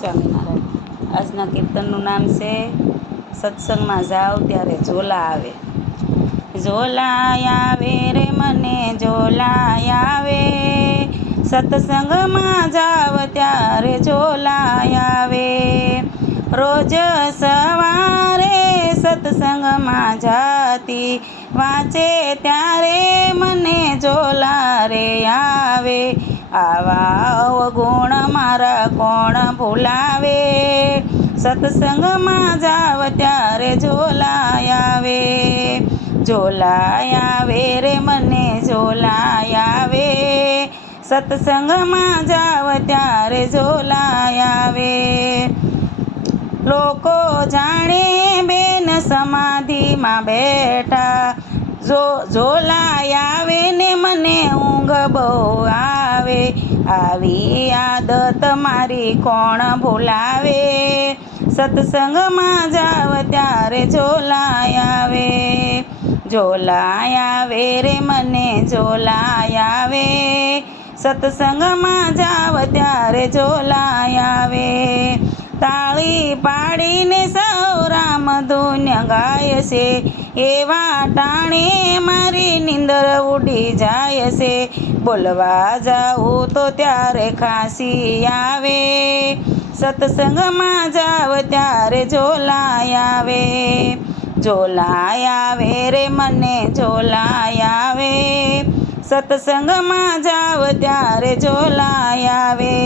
સ્વામિનારાયણ। આજના કીર્તનનું નામ છે સત્સંગમાં જાઓ ત્યારે ઝોલા આવે। ઝોલા આવે રે મને ઝોલા આવે, સત્સંગમાં જાવ ત્યારે ઝોલા આવે। રોજ સવારે સત્સંગમાં જાતી, વાંચે ત્યારે મને ઝોલા રે આવે। આવા અવગુણ મારા કોણ ભૂલાવે, સત્સંગમાં જાવ ત્યારે ઝોલા આવે। ઝોલા આવે રે મને ઝોલા આવે, સત્સંગમાં જાવ ત્યારે ઝોલા આવે। લોકો જાણે બેન સમાધિમાં બેઠા, ઝોલા આવે ને મને ઊંઘ બહુ આવે। આવી આદત મારી કોણ ભૂલાવે, સત્સંગમાં જાવ ત્યારે ઝોલા આવે। ઝોલા આવે રે મને ઝોલા આવે, સત્સંગમાં જાવ ત્યારે ઝોલા આવે। તાળી પાડીને સૌ રામ ધૂન ગાય છે, એવા ટાણે મારી નીંદર ઉડી જાય છે। બોલવા જાઉં તો ત્યારે ખાંસી આવે, સત્સંગમાં જાવ ત્યારે ઝોલા આવે। ઝોલા આવે રે મને ઝોલા આવે, સત્સંગમાં જાવ ત્યારે ઝોલા આવે।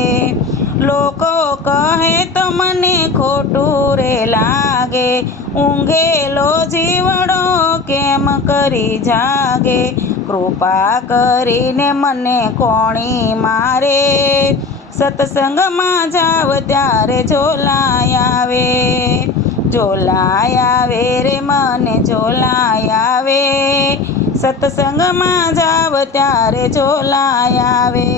લોકો કહે તો મને ખોટું રે લાગે, ઊંઘેલો જીવડો કેમ કરી જાગે। કૃપા કરીને મને કોણી મારે, સત્સંગમાં જાવ ત્યારે ઝોલા આવે। ઝોલા આવે રે મને ઝોલા આવે, સત્સંગમાં જાવ ત્યારે ઝોલા આવે।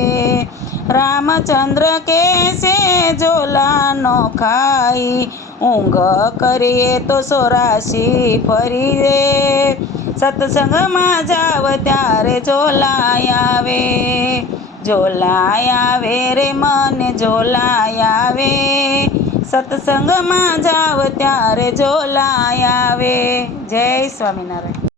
રામચંદ્ર કહેશે ઝોલા નો ખાઈ, ઊંઘ કરીએ તો 84 ફરી રે, સત્સંગમાં જાવ ત્યારે ઝોલા આવે। ઝોલા આવે રે મને ઝોલા આવે, સત્સંગમાં જાવ ત્યારે ઝોલા આવે। જય સ્વામિનારાયણ।